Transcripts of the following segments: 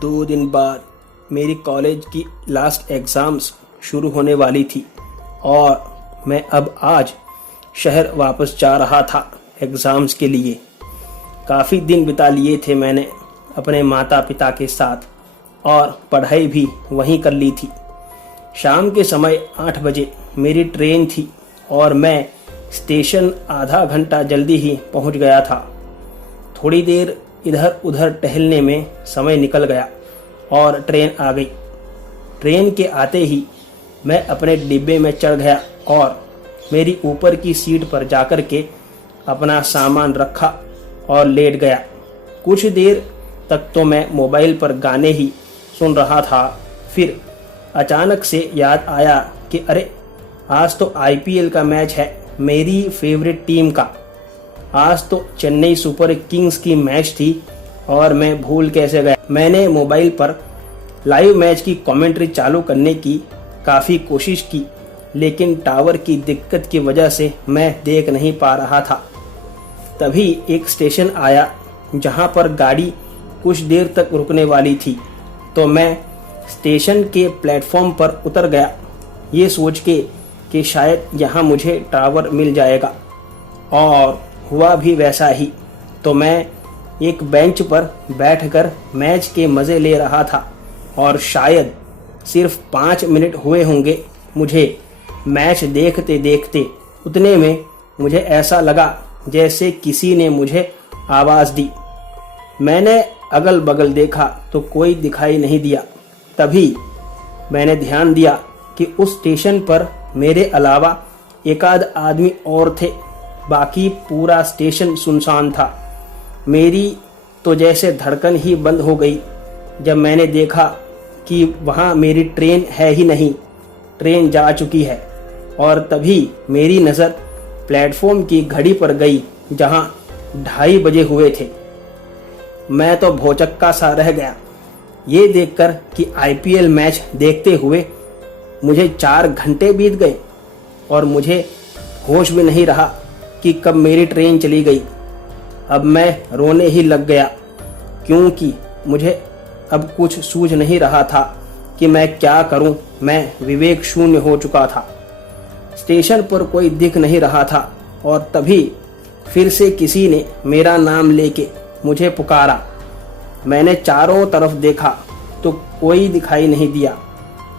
2 दिन बाद मेरी कॉलेज की लास्ट एग्ज़ाम्स शुरू होने वाली थी और मैं अब आज शहर वापस जा रहा था एग्ज़ाम्स के लिए। काफ़ी दिन बिता लिए थे मैंने अपने माता पिता के साथ और पढ़ाई भी वहीं कर ली थी। शाम के समय 8 बजे मेरी ट्रेन थी और मैं स्टेशन आधा घंटा जल्दी ही पहुंच गया था। थोड़ी देर इधर उधर टहलने में समय निकल गया और ट्रेन आ गई। ट्रेन के आते ही मैं अपने डिब्बे में चढ़ गया और मेरी ऊपर की सीट पर जाकर के अपना सामान रखा और लेट गया। कुछ देर तक तो मैं मोबाइल पर गाने ही सुन रहा था। फिर अचानक से याद आया कि अरे आज तो IPL का मैच है, मेरी फेवरेट टीम का। आज तो चेन्नई सुपर किंग्स की मैच थी और मैं भूल कैसे गया। मैंने मोबाइल पर लाइव मैच की कमेंट्री चालू करने की काफ़ी कोशिश की, लेकिन टावर की दिक्कत की वजह से मैं देख नहीं पा रहा था। तभी एक स्टेशन आया जहां पर गाड़ी कुछ देर तक रुकने वाली थी, तो मैं स्टेशन के प्लेटफॉर्म पर उतर गया, ये सोच के कि शायद यहाँ मुझे टावर मिल जाएगा। और हुआ भी वैसा ही। तो मैं एक बेंच पर बैठकर मैच के मज़े ले रहा था और शायद सिर्फ 5 मिनट हुए होंगे मुझे मैच देखते देखते। उतने में मुझे ऐसा लगा जैसे किसी ने मुझे आवाज़ दी। मैंने अगल बगल देखा तो कोई दिखाई नहीं दिया। तभी मैंने ध्यान दिया कि उस स्टेशन पर मेरे अलावा एक आध आदमी और थे, बाकी पूरा स्टेशन सुनसान था। मेरी तो जैसे धड़कन ही बंद हो गई जब मैंने देखा कि वहाँ मेरी ट्रेन है ही नहीं, ट्रेन जा चुकी है। और तभी मेरी नज़र प्लेटफॉर्म की घड़ी पर गई जहाँ 2:30 बजे हुए थे। मैं तो भौचक्का सा रह गया ये देखकर कि IPL मैच देखते हुए मुझे 4 घंटे बीत गए और मुझे होश भी नहीं रहा कि कब मेरी ट्रेन चली गई। अब मैं रोने ही लग गया, क्योंकि मुझे अब कुछ सूझ नहीं रहा था कि मैं क्या करूं। मैं विवेक शून्य हो चुका था। स्टेशन पर कोई दिख नहीं रहा था और तभी फिर से किसी ने मेरा नाम लेके मुझे पुकारा। मैंने चारों तरफ देखा तो कोई दिखाई नहीं दिया।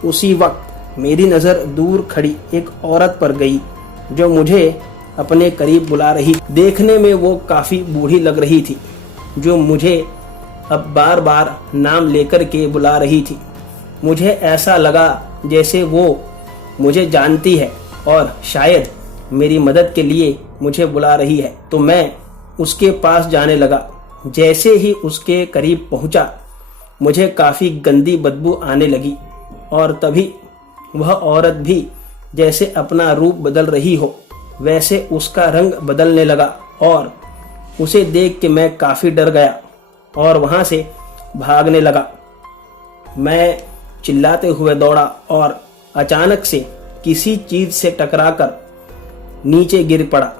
उसी वक्त मेरी नज़र दूर खड़ी एक औरत पर गई जो मुझे अपने करीब बुला रही। देखने में वो काफ़ी बूढ़ी लग रही थी, जो मुझे अब बार बार नाम लेकर के बुला रही थी। मुझे ऐसा लगा जैसे वो मुझे जानती है और शायद मेरी मदद के लिए मुझे बुला रही है। तो मैं उसके पास जाने लगा। जैसे ही उसके करीब पहुंचा, मुझे काफ़ी गंदी बदबू आने लगी और तभी वह औरत भी जैसे अपना रूप बदल रही हो वैसे उसका रंग बदलने लगा और उसे देख के मैं काफ़ी डर गया और वहाँ से भागने लगा। मैं चिल्लाते हुए दौड़ा और अचानक से किसी चीज़ से टकराकर नीचे गिर पड़ा।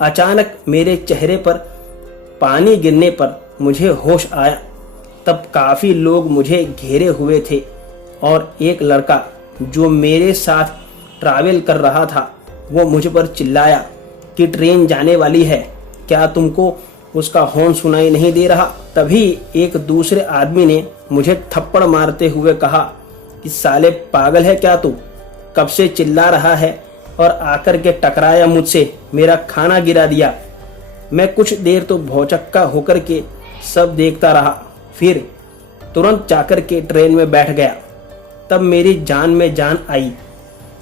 अचानक मेरे चेहरे पर पानी गिरने पर मुझे होश आया। तब काफ़ी लोग मुझे घेरे हुए थे और एक लड़का जो मेरे साथ ट्रैवल कर रहा था वो मुझ पर चिल्लाया कि ट्रेन जाने वाली है, क्या तुमको उसका हॉर्न सुनाई नहीं दे रहा। तभी एक दूसरे आदमी ने मुझे थप्पड़ मारते हुए कहा कि साले पागल है क्या तू, कब से चिल्ला रहा है और आकर के टकराया मुझसे, मेरा खाना गिरा दिया। मैं कुछ देर तो भौचक्का होकर के सब देखता रहा, फिर तुरंत जाकर के ट्रेन में बैठ गया। तब मेरी जान में जान आई।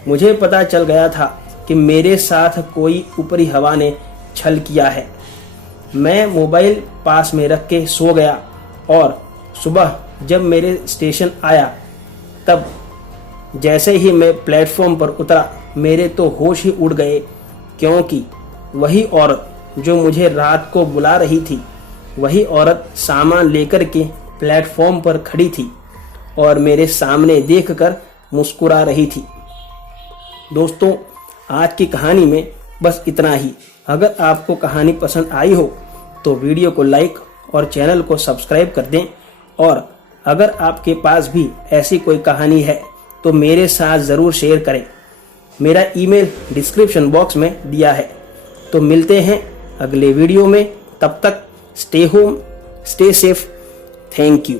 मुझे पता चल गया था कि मेरे साथ कोई ऊपरी हवा ने छल किया है। मैं मोबाइल पास में रख के सो गया और सुबह जब मेरे स्टेशन आया तब जैसे ही मैं प्लेटफॉर्म पर उतरा मेरे तो होश ही उड़ गए, क्योंकि वही औरत जो मुझे रात को बुला रही थी, वही औरत सामान लेकर के प्लेटफॉर्म पर खड़ी थी और मेरे सामने देखकर मुस्कुरा रही थी। दोस्तों, आज की कहानी में बस इतना ही। अगर आपको कहानी पसंद आई हो तो वीडियो को लाइक और चैनल को सब्सक्राइब कर दें और अगर आपके पास भी ऐसी कोई कहानी है तो मेरे साथ ज़रूर शेयर करें। मेरा ईमेल डिस्क्रिप्शन बॉक्स में दिया है। तो मिलते हैं अगले वीडियो में। तब तक stay home, stay safe. Thank you.